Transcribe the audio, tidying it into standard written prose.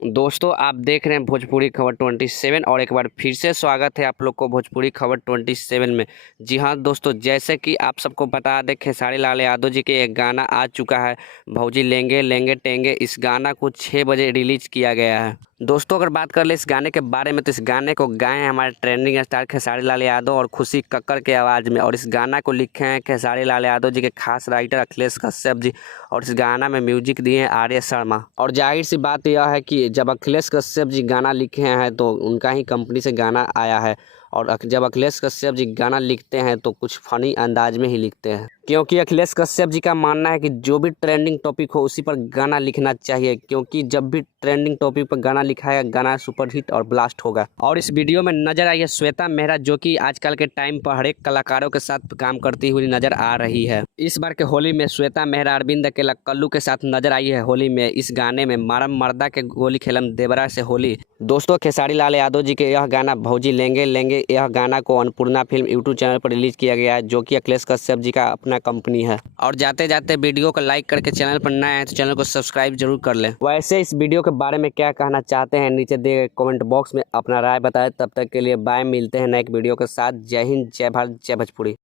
दोस्तों आप देख रहे हैं भोजपुरी खबर 27 और एक बार फिर से स्वागत है आप लोग को भोजपुरी खबर 27 में। जी हाँ दोस्तों, जैसे कि आप सबको बता दें, खेसारी लाल यादव जी के एक गाना आ चुका है, भौजी लेंगे लेंगे टेंगे। इस गाना को 6 बजे रिलीज किया गया है। दोस्तों अगर बात कर ले इस गाने के बारे में, तो इस गाने को गाए हैं हमारे ट्रेंडिंग स्टार खेसारी लाल यादव और खुशी कक्कड़ के आवाज़ में। और इस गाना को लिखे हैं खेसारी लाल यादव जी के खास राइटर अखिलेश कश्यप जी। और इस गाना में म्यूजिक दिए हैं आर्य शर्मा। और जाहिर सी बात यह है कि जब अखिलेश कश्यप जी गाना लिखे हैं तो उनका ही कंपनी से गाना आया है। और जब अखिलेश कश्यप जी गाना लिखते हैं तो कुछ फनी अंदाज में ही लिखते हैं, क्योंकि अखिलेश कश्यप जी का मानना है कि जो भी ट्रेंडिंग टॉपिक हो उसी पर गाना लिखना चाहिए, क्योंकि जब भी ट्रेंडिंग टॉपिक पर गाना लिखाएगा गाना सुपरहिट और ब्लास्ट होगा। और इस वीडियो में नजर आई है श्वेता मेहरा, जो कि आजकल के टाइम पर हर एक कलाकारों के साथ काम करती हुई नजर आ रही है। इस बार के होली में श्वेता मेहरा अरविंद अकेला कल्लू के साथ नजर आई है होली में। इस गाने में मारम मर्दा के गोली खेलम देवरा से होली। दोस्तों खेसारी लाल यादव जी के यह गाना भौजी लेंगे लेंगे, यह गाना को अन्नपूर्णा फिल्म यूट्यूब चैनल पर रिलीज किया गया है, जो कि अखिलेश कश्यप जी का अपना कंपनी है। और जाते जाते वीडियो को लाइक करके चैनल पर नए हैं तो चैनल को सब्सक्राइब जरूर कर लें। वैसे इस वीडियो के बारे में क्या कहना चाहते हैं नीचे दिए गए कमेंट बॉक्स में अपना राय बताएं। तब तक के लिए बाय, मिलते हैं नए एक वीडियो के साथ। जय हिंद, जय भारत, जय भोजपुरी।